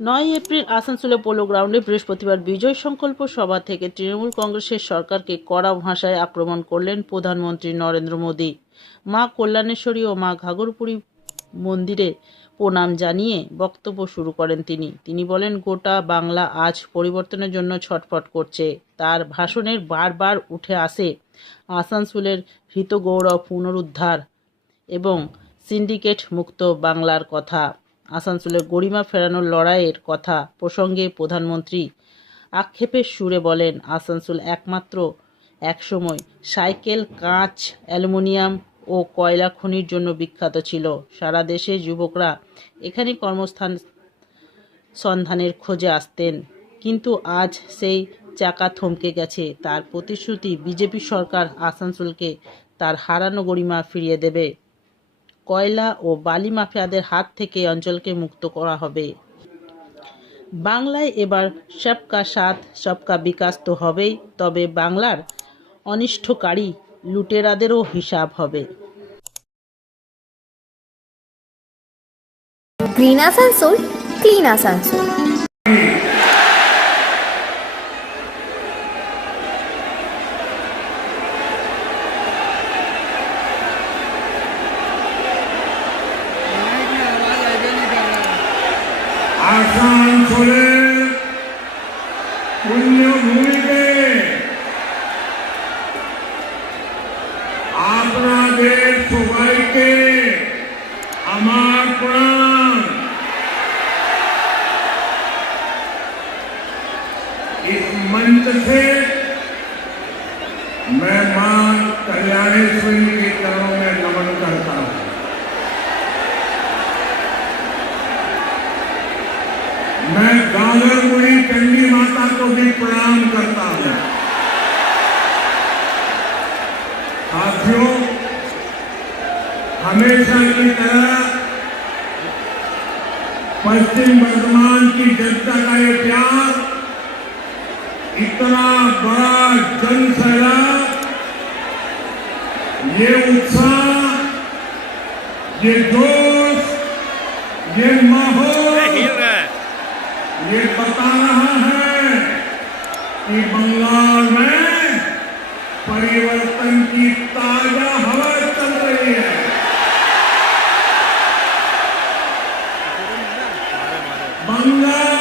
9 এপ্রিল আসানসোলে পোলো গ্রাউন্ডে বৃহস্পতিবার বিজয় সংকল্প সভা থেকে তৃণমূল কংগ্রেসের সরকারকে কড়া ভাষায় আক্রমণ করলেন প্রধানমন্ত্রী নরেন্দ্র মোদী। মা কল্যাণেশ্বরী ও মা ঘাগরপুরী মন্দিরে প্রণাম জানিয়ে বক্তব্য শুরু করেন তিনি বলেন, গোটা বাংলা আজ পরিবর্তনের জন্য ছটফট করছে। তার ভাষণের বারবার উঠে আসে আসানসোলের হৃতগৌরব পুনরুদ্ধার এবং সিন্ডিকেট মুক্ত বাংলার কথা। আসানসোলের গরিমা ফেরানোর লড়াইয়ের কথা প্রসঙ্গে প্রধানমন্ত্রী আক্ষেপের সুরে বলেন, আসানসোল একমাত্র একসময় সাইকেল, কাঁচ, অ্যালুমিনিয়াম ও কয়লা খনির জন্য বিখ্যাত ছিল। সারা দেশে যুবকরা এখানে কর্মস্থান সন্ধানের খোঁজে আসতেন, কিন্তু আজ সেই চাকা থমকে গেছে। তার প্রতিশ্রুতি, বিজেপি সরকার আসানসোলকে তার হারানো গরিমা ফিরিয়ে দেবে। কয়লা ও বালি মাফিয়াদের হাত থেকে অঞ্চলকে মুক্ত করা হবে। বাংলায় এবার সবকা সাথ সবকা বিকাশ তো হবেই, তবে বাংলার অনিষ্টকারী লুটেরাদেরও হিসাব হবে। গ্রিন আসানসোল, ক্লিন আসানসোল। আসানসোলের পুণ্যভূমিতে আপনাদের সবাইকে আমার প্রণাম। इस मंच से मैं मां कल्याणेश्वरी के चरणों में नमन करता हूं। मैं गागरपुरी चंडी माता को भी प्रणाम करता हूं। साथियों, हमेशा की तरह पश्चिम बर्धमान की जनता का ये प्यार, इतना बड़ा जन सैलाब, ये उत्साह, ये जोश, ये माहौल ये बता रहा है कि बंगाल में परिवर्तन की ताजा हवा चल रही है। बंगाल